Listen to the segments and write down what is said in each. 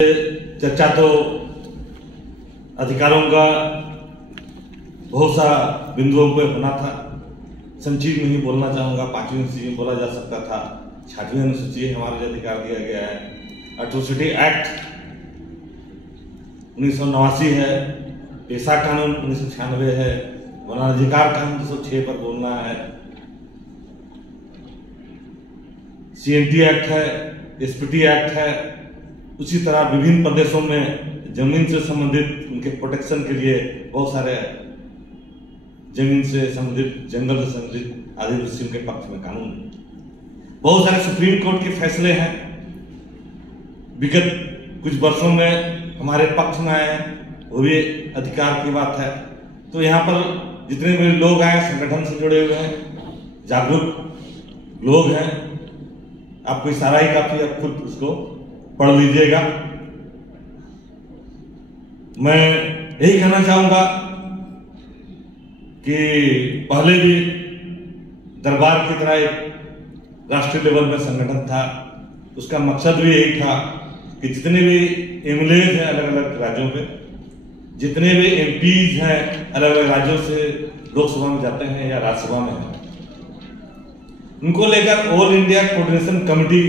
चर्चा तो अधिकारों का बहुत सा बिंदुओं पे होना था। संक्षिप्त में ही बोलना चाहूँगा। 5वीं अनुसूची में बोला जा सकता था, 6वीं अनुसूची हमारे जो अधिकार दिया गया है। एट्रोसिटी एक्ट 1989 है, पेशा कानून 1996 है, वनाधिकार कानून 206 पर बोलना है, CNT एक्ट है, SPT एक्ट है। उसी तरह विभिन्न प्रदेशों में जमीन से संबंधित उनके प्रोटेक्शन के लिए बहुत सारे जमीन से संबंधित, जंगल से संबंधित आदिवासियों के पक्ष में कानून, बहुत सारे सुप्रीम कोर्ट के फैसले हैं विगत कुछ वर्षों में हमारे पक्ष में आए हैं, वो भी अधिकार की बात है। तो यहाँ पर जितने भी लोग आए संगठन से जुड़े हुए हैं, जागरूक लोग हैं, आपको इशारा ही काफी, आप खुद उसको पढ़ लीजिएगा। मैं यही कहना चाहूंगा कि पहले भी दरबार की तरह एक राष्ट्रीय लेवल में संगठन था। उसका मकसद भी यही था कि जितने भी एमएलए हैं अलग अलग राज्यों पे, जितने भी MPs हैं अलग अलग राज्यों से लोकसभा में जाते हैं या राज्यसभा में हैं, उनको लेकर ऑल इंडिया कोऑर्डिनेशन कमेटी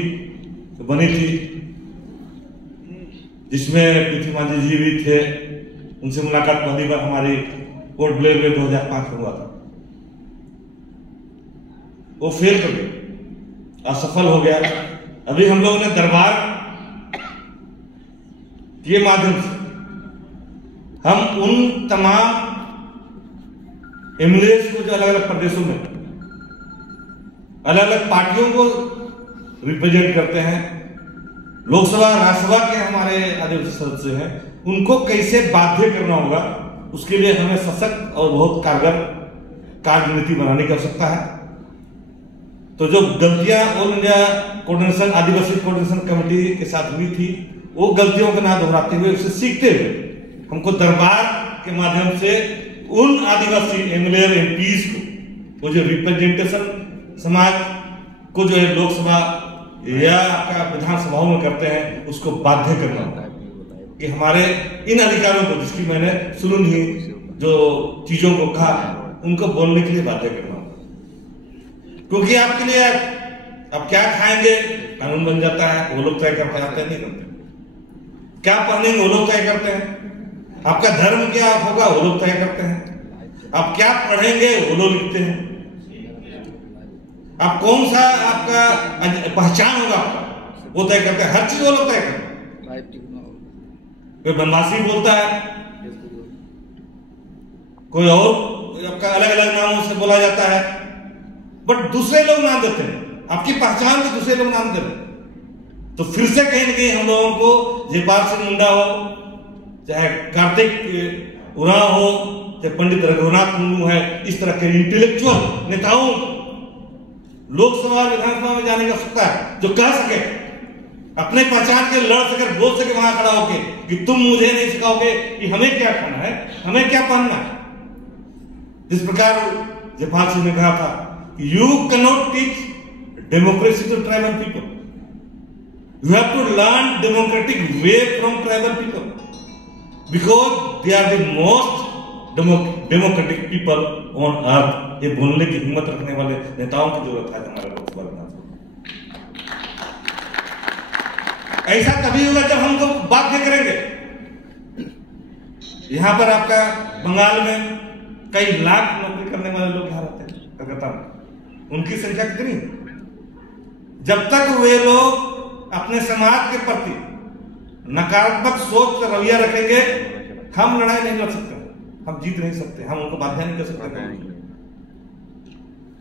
बनी थी, जिसमें पृथ्वी मांझी जी भी थे। उनसे मुलाकात पहली बार हमारी पोर्ट ब्लेयर में 2005 में हुआ था। वो फेल कर गया, असफल हो गया। अभी हम लोगों ने दरबार के माध्यम से हम उन तमाम एमएलए को जो अलग अलग प्रदेशों में अलग अलग पार्टियों को रिप्रेजेंट करते हैं, लोकसभा राज्यसभा के हमारे आदिवासी सदस्य हैं, उनको कैसे बाध्य करना होगा, उसके लिए हमें सशक्त और बहुत कारगर कार्यनीति बनाने की आवश्यकता है। तो जो गलतियां ऑल इंडिया कोऑर्डिनेशन, आदिवासी कोऑर्डिनेशन कमेटी के साथ हुई थी, वो गलतियों को ना दोहराते हुए, उससे सीखते हुए हमको दरबार के माध्यम से उन आदिवासी एमएलए और MPs को, वो जो रिप्रेजेंटेशन समाज को जो है लोकसभा या आपका विधानसभाओं में करते हैं, उसको बाध्य करना होगा कि हमारे इन अधिकारों को, जिसकी मैंने शुरू ही जो चीजों को कहा, उनको बोलने के लिए बाध्य करना होगा। क्योंकि आपके लिए आप क्या खाएंगे कानून बन जाता है, वो लोग तय करते हैं, नहीं करते। क्या पहनेंगे वो लोग तय करते हैं। आपका धर्म क्या होगा वो लोग तय करते हैं। आप क्या पढ़ेंगे वो लोग लिखते हैं। आप कौन सा आपका पहचान होगा आपका, वो तय करते हैं। हर चीज वो लोग तय करते हैं। कोई बनवासी बोलता है, कोई और आपका अलग अलग नामों से बोला जाता है, बट दूसरे लोग नाम देते हैं। आपकी पहचान को दूसरे लोग नाम देते हैं। तो फिर से कहीं ना कहीं हम लोगों को जयपाल सिंह मुंडा हो, चाहे कार्तिक उरांव हो, चाहे पंडित रघुनाथ मुर्मू है, इस तरह के इंटेलेक्चुअल नेताओं लोकसभा विधानसभा में जाने की आवश्यकता है, जो कह सके, अपने पहचान के लड़ सके, बोल सके वहां खड़ा होके कि तुम मुझे नहीं सिखाओगे कि हमें क्या खाना है, हमें क्या पहनना है। जिस प्रकार जयपाल सिंह ने कहा था, you can not teach democracy to tribal people, you have to learn democratic way from tribal people, because they are the most democratic people on earth. ये बोलने की हिम्मत रखने वाले नेताओं की जरूरत है हमारे लोकसभा विधानसभा। ऐसा तभी होगा जब हम लोग बाध्य करेंगे। यहां पर आपका बंगाल में कई लाख नौकरी करने वाले लोग यहां रहते हैं, कलकत्ता में। उनकी संख्या कितनी? जब तक वे लोग अपने समाज के प्रति नकारात्मक सोच का रवैया रखेंगे, हम लड़ाई नहीं लड़ सकते, हम जीत नहीं सकते, हम उनको बाध्य नहीं कर सकते।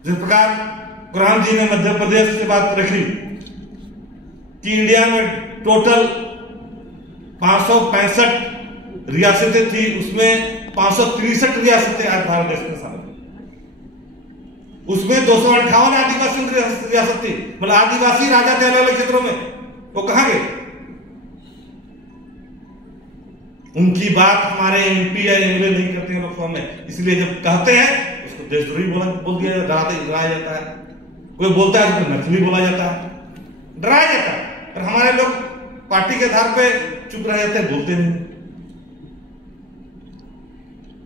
जिस प्रकार कुरान जी ने मध्य प्रदेश से बात रखी कि इंडिया में टोटल 565 रियासतें थी, उसमें 563 रियासतें आज भारत देश में शामिल, उसमें 258 आदिवासी रियासत थी। मतलब आदिवासी राजा थे अलग अलग क्षेत्रों में, वो कहां गए? उनकी बात हमारे MP या MLA नहीं करते हैं लोकसभा में, इसलिए जब कहते हैं उसको देशद्रोही बोल दिया, डराया जाता है। कोई बोलता है तो नकली बोला जाता है, डराया जाता है। और हमारे लोग पार्टी के आधार पे चुप रह जाते हैं, बोलते नहीं।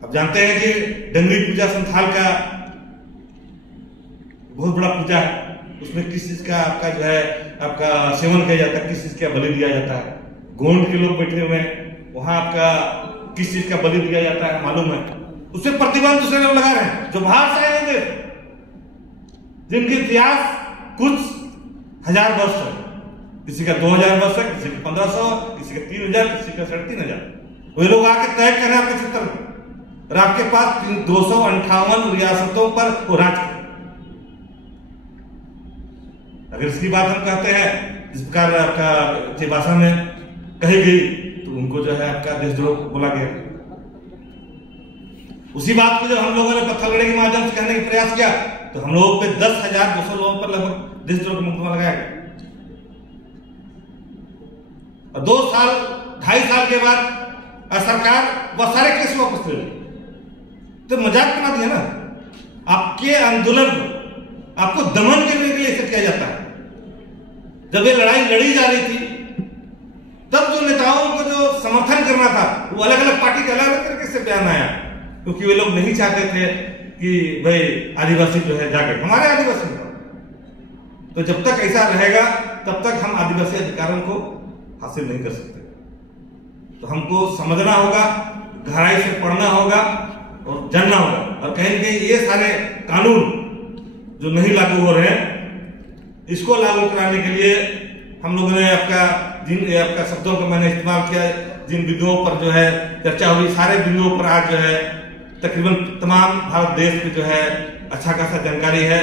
अब जानते हैं कि डंगरी पूजा संथाल का बहुत बड़ा पूजा है, उसमें किस चीज का आपका जो है आपका सेवन किया जाता है, किस चीज का बलि दिया जाता है। गोंड के लोग बैठे हुए हैं, वहां आपका किस चीज का बलि दिया जाता है मालूम है। उससे प्रतिबंध दूसरे लोग लगा रहे हैं जो बाहर से आए हुए, जिनके इतिहास कुछ हजार वर्ष है, किसी का 2000 वर्ष है, किसी का 1500, किसी का 3000, किसी का 3500। वे लोग आके तय कर रहे हैं आपके क्षेत्र में, और आपके पास 258 रियासतों पर वो राज कर। अगर इसकी बात हम कहते हैं जिस प्रकार आपका भाषा में कही गई, तो उनको जो है आपका देशद्रोह बोला गया। उसी बात को जब हम लोगों ने पत्थरगढ़ी के माध्यम से कहने का प्रयास किया, तो हम लोगों पे 10,200 लोगों पर लगभग देशद्रोह का मुकदमा लगाया गया। और 2 साल 2.5 साल के बाद सरकार वह सारे केस वापस ले ली। तो मजाक बना दिया ना। आपके आंदोलन को आपको दमन करने के लिए ऐसा किया जाता है। जब ये लड़ाई लड़ी जा रही थी, तब जो नेताओं को जो समर्थन करना था, वो अलग अलग पार्टी के अलग अलग तरीके से बयान आया, क्योंकि वे लोग नहीं चाहते थे कि भाई आदिवासी जो है जाके हमारे आदिवासी। तो जब तक ऐसा रहेगा तब तक हम आदिवासी अधिकारों को हासिल नहीं कर सकते। तो हमको समझना होगा, गहराई से पढ़ना होगा और जानना होगा। और कहीं न कहीं ये सारे कानून जो नहीं लागू हो रहे हैं, इसको लागू कराने के लिए हम लोगों ने आपका शब्दों का मैंने इस्तेमाल किया, जिन बिंदुओं पर जो है चर्चा हुई, सारे बिंदुओं पर आज जो है तकरीबन तमाम भारत देश में जो है अच्छा खासा जानकारी है।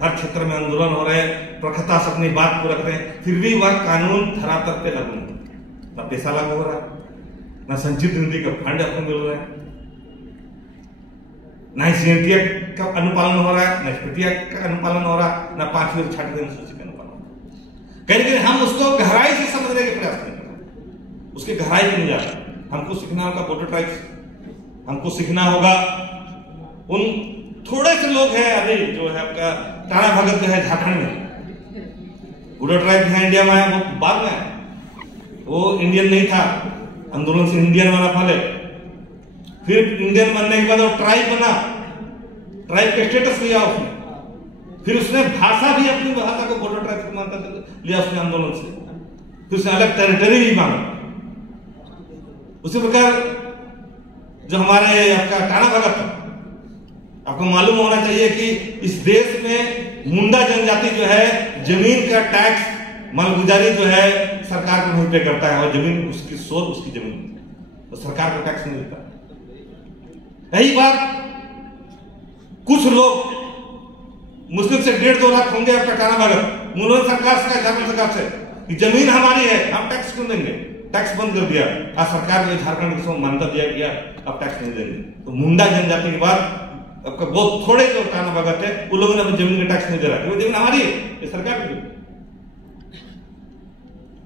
हर क्षेत्र में आंदोलन हो रहे हैं, प्रखरता से अपनी बात को रख रहे हैं, फिर भी वह कानून धरातल पे लागू नहीं, ना पैसा लागू हो रहा है, ना संचित निधि का फंड आपको मिल रहा है, ना ही CNT का अनुपालन हो रहा है, ना SPT का अनुपालन हो रहा है, ना 5वीं और 6वीं अनुसूची का अनुपालन। कहीं हम उसको गहराई से समझने के प्रयास नहीं कर रहे, उसके गहराई में नहीं जा रहे। हमको सीखना होगा बॉर्डर ट्राइब्स, हमको सीखना होगा उन थोड़े से लोग हैं अभी जो है आपका टाना भगत जो है झारखंड में, बॉर्डर ट्राइब है इंडिया में आया, वो बाद में आया, वो इंडियन नहीं था, आंदोलन से इंडियन बना पहले, फिर इंडियन बनने के बाद वो ट्राइब बना, ट्राइब का स्टेटस लिया उसने, फिर उसने भाषा भी अपनी भाषा को बॉर्डर ट्राइब को मानता लिया उसने आंदोलन से, फिर उसने अलग टेरिटरी भी मांगा। उसी प्रकार जो हमारे आपका टाना भगत, आपको मालूम होना चाहिए कि इस देश में मुंडा जनजाति जो है जमीन का टैक्स मालगुजारी जो है सरकार को नहीं पे करता है, और जमीन उसकी सोल उसकी जमीन, तो सरकार को टैक्स नहीं देता। यही बात कुछ लोग मुस्लिम से 1.5-2 लाख होंगे आपका टाना भगत, उन्होंने सरकार से झारखंड सरकार से कि जमीन हमारी है, हम टैक्स क्यों देंगे, टैक्स बंद कर दिया। आज सरकार ने झारखंड को मान्यता दिया गया अब टैक्स नहीं देंगे। तो मुंडा जनजाति के बाद आपका बहुत थोड़े जो टाना भगत है, उन लोगों ने अपनी जमीन का टैक्स नहीं दे रहा, वो जमीन हमारी है, ये सरकार की।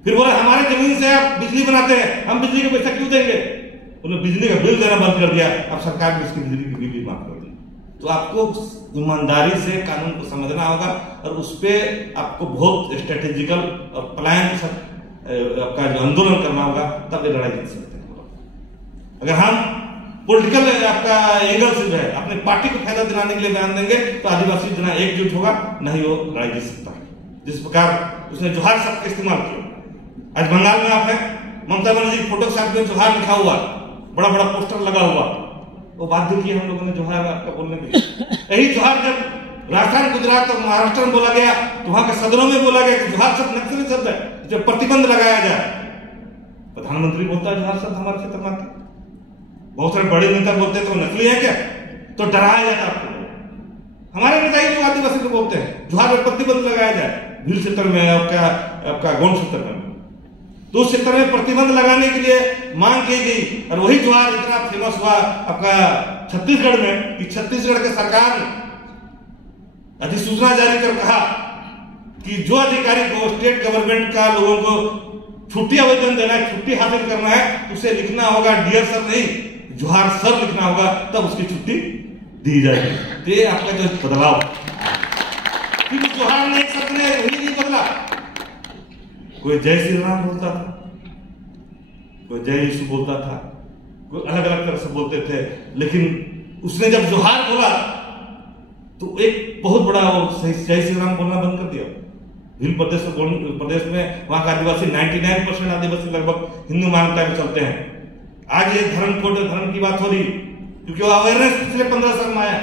फिर बोला हमारे जमीन से आप बिजली बनाते हैं, हम बिजली का पैसा क्यों देंगे, उन्होंने बिजली का बिल देना बंद कर दिया, अब सरकार ने उसकी बिजली की बिल भी माफ कर दी। तो आपको ईमानदारी से कानून को समझना होगा, और उस पर आपको बहुत स्ट्रेटेजिकल और प्लान के साथ आपका जो आंदोलन करना होगा, तब ये लड़ाई जीत सकते हैं। अगर हम पॉलिटिकल आपका एंगल से जो है अपने पार्टी को फायदा दिलाने के लिए बयान देंगे, तो आदिवासी जना एकजुट होगा, नहीं वो लड़ाई जीत सकता है। जिस प्रकार उसने जोहार शब्द का इस्तेमाल किया, आज बंगाल में आप है, ममता बनर्जी की फोटो के साथ में जोहार लिखा हुआ, बड़ा बड़ा पोस्टर लगा हुआ, वो बाध्य किया हम लोगों ने जोहार आपका बोलने के लिए। यही जोहार जब राजस्थान, गुजरात और महाराष्ट्र में बोला गया, तो वहां के सदनों में बोला गया कि जोहार शब्द नक्सली शब्द है, जब प्रतिबंध लगाया जाए। प्रधानमंत्री बोलता है जोहार शब्द हमारे क्षेत्र में, बहुत सारे बड़े नेता बोलते हैं तो नकली है क्या, तो डराया जाता आपको। हमारे नेता ही लोग आदिवासी को बोलते हैं जोहार पर प्रतिबंध लगाया जाए, भील क्षेत्र में आपका गोंड क्षेत्र में, तो उस क्षेत्र में प्रतिबंध लगाने के लिए मांग की गई। और वही जोहार इतना फेमस हुआ आपका छत्तीसगढ़ में कि छत्तीसगढ़ की सरकार ने अधिसूचना जारी कर कहा कि जो अधिकारी को स्टेट गवर्नमेंट का लोगों को छुट्टी आवेदन देना है, छुट्टी हासिल करना है, उसे लिखना होगा डियर सर नहीं, जोहार सर लिखना होगा, तब उसकी छुट्टी दी जाएगी। तो ये आपका जो बदलाव, क्योंकि जोहार ने एक शब्द ने नहीं बदला, कोई जय श्री राम बोलता था, कोई जय यीशु बोलता था, कोई अलग अलग तरह से बोलते थे, लेकिन उसने जब जोहार बोला तो एक बहुत बड़ा जय श्री राम बोलना बंद कर दिया। हिल प्रदेश में वहां का आदिवासी 99% आदिवासी लगभग हिंदू मान्यता में चलते हैं। आज ये धर्म की बात हो रही, क्योंकि वो अवेयरनेस पिछले 15 साल में आया,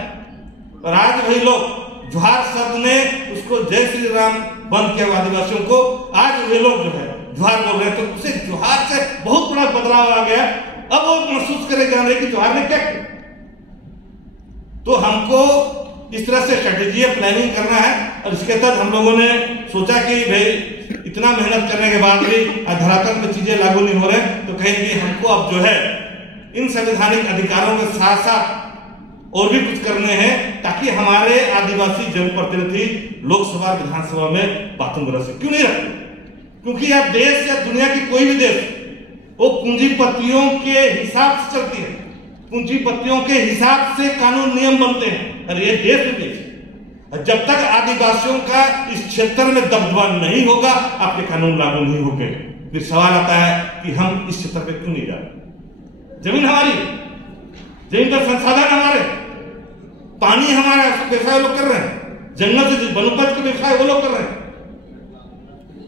और आज वही लोग जोहार शब्द ने उसको जय श्री राम बंद किया आदिवासियों को। आज वे लोग जो है जोहार बोल रहे हैं, तो उसे जोहार से बहुत बड़ा बदलाव आ गया। अब वो महसूस करे जान रहे कि जोहार ने क्या किया। तो हमको इस तरह से स्ट्रेटेजी प्लानिंग करना है, और इसके तहत हम लोगों ने सोचा कि भाई इतना मेहनत करने के बाद भी धरातल में चीजें लागू नहीं हो रहे, तो कहीं ना कहीं हमको अब जो है इन संवैधानिक अधिकारों के साथ साथ और भी कुछ करने हैं, ताकि हमारे आदिवासी जनप्रतिनिधि लोकसभा विधानसभा में बातों को रख क्यों नहीं रखते। क्योंकि अब देश या दुनिया की कोई भी देश वो पूंजीपतियों के हिसाब से चलती है, पूंजीपतियों के हिसाब से कानून नियम बनते हैं, और ये देश में जब तक आदिवासियों का इस क्षेत्र में दबदबा नहीं होगा, आपके कानून लागू नहीं होंगे। फिर सवाल आता है कि हम इस क्षेत्र पे क्यों नहीं जा रहे। जमीन हमारी, जमीन का संसाधन हमारे, पानी हमारा, व्यवसाय लोग कर रहे हैं, जंगल से वनोपज के व्यवसाय वो लोग कर रहे हैं,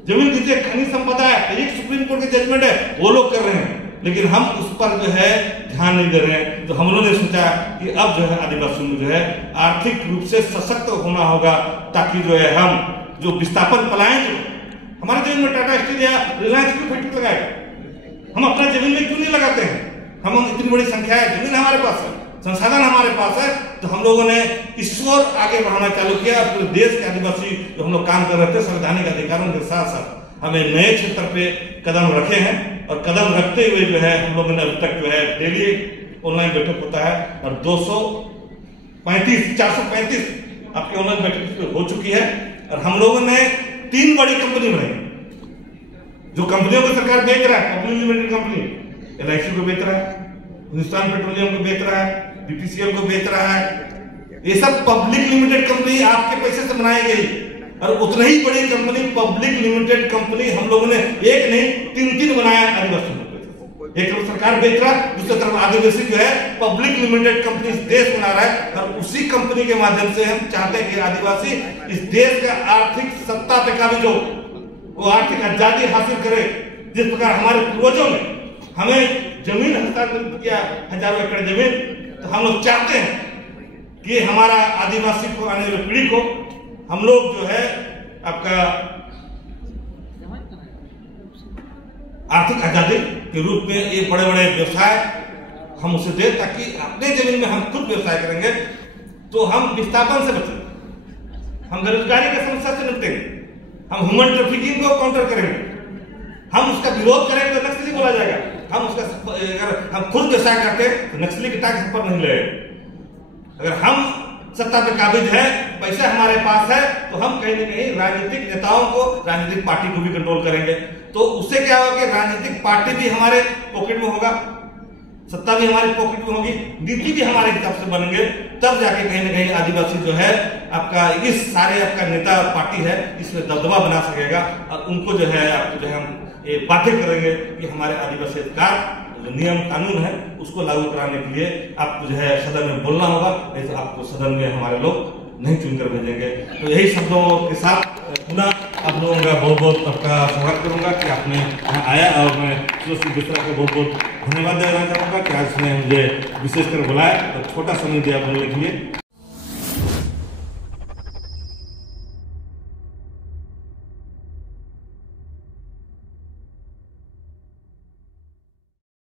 जमीन की खनिज संपदा है, एक सुप्रीम कोर्ट की जजमेंट है, वो लोग कर रहे हैं, लेकिन हम उस पर जो है ध्यान नहीं दे रहे हैं। तो हम लोगों ने सोचा कि अब जो है आदिवासियों में जो है आर्थिक रूप से सशक्त होना होगा, ताकि जो है हम जो विस्थापन पलायन जो हमारे जमीन में टाटा स्टील या रिलायंस क्यों फैक्ट्री लगाएगा, हम अपना जमीन में क्यों नहीं लगाते हैं। हम इतनी बड़ी संख्या है, जमीन हमारे पास है, संसाधन हमारे पास है, तो हम लोगों ने इस ओर आगे बढ़ाना चालू किया। पूरे देश के आदिवासी जो हम लोग काम कर रहे थे संवैधानिक अधिकारों के साथ साथ हमें नए क्षेत्र पे कदम रखे हैं, और कदम रखते हुए जो है हम लोगों ने अभी तक जो है डेली ऑनलाइन बैठक होता है, और 435 आपकी ऑनलाइन बैठक हो चुकी है। और हम लोगों ने 3 बड़ी कंपनी बनाई, जो कंपनियों को सरकार बेच रहा है, पब्लिक लिमिटेड कंपनी LIC को बेच रहा है, हिंदुस्तान पेट्रोलियम को बेच रहा है, BPCL को बेच रहा है। ये सब पब्लिक लिमिटेड कंपनी आपके पैसे से बनाई गई, और उतना ही बड़ी कंपनी पब्लिक लिमिटेड कंपनी हम लोगों ने एक नहीं 3 बनाया आदिवासी। एक तरफ सरकार बेच रहा है, दूसरी तरफ आदिवासी जो है पब्लिक लिमिटेड कंपनी इस देश बना रहा है, और उसी कंपनी के माध्यम से हम चाहते हैं कि आदिवासी इस देश का आर्थिक सत्ता पे काबिज हो, वो आर्थिक आजादी हासिल करे। जिस प्रकार हमारे पूर्वजों ने हमें जमीन हस्तांतरित किया, हजारों एकड़ जमीन, तो हम लोग चाहते हैं कि हमारा आदिवासी को, आने वाली पीढ़ी को हम लोग जो है आपका आर्थिक आजादी के रूप में ये बड़े बड़े व्यवसाय हम उसे दे, ताकि अपने जमीन में हम खुद व्यवसाय करेंगे तो हम विस्थापन से बचेंगे, हम बेरोजगारी की समस्या से निपटेंगे, हम ह्यूमन ट्रैफिकिंग को काउंटर करेंगे, हम उसका विरोध करेंगे तो नक्सली बोला जाएगा, हम उसका अगर हम खुद व्यवसाय करते हैं तो नक्सली के टैक्स पर नहीं लगेगा। अगर हम सत्ता पे काबिज है, पैसा हमारे पास है, तो हम कहीं ना कहीं राजनीतिक नेताओं को, राजनीतिक पार्टी को भी कंट्रोल करेंगे। तो उससे क्या होगा कि राजनीतिक पार्टी भी हमारे पॉकेट में होगा, सत्ता भी हमारी पॉकेट में होगी, नीति भी हमारे हिसाब से बनेंगे, तब जाके कहीं ना कहीं आदिवासी जो है आपका इस सारे आपका नेता पार्टी है इसमें दबदबा बना सकेगा, और उनको जो है आपको जो है हम ये बातें करेंगे कि हमारे आदिवासी अधिकार जो नियम कानून है उसको लागू कराने के लिए आपको जो है सदन में बोलना होगा, नहीं तो आपको सदन में हमारे लोग नहीं चुनकर भेजेंगे। तो यही शब्दों के साथ पुनः आप लोगों का बहुत बहुत आपका स्वागत करूंगा कि आपने यहाँ आया, और मैं सुरेश मिश्रा को बहुत बहुत धन्यवाद देना चाहूँगा कि आज उसने मुझे विशेषकर बुलाया और छोटा समय दिया बोलने के लिए।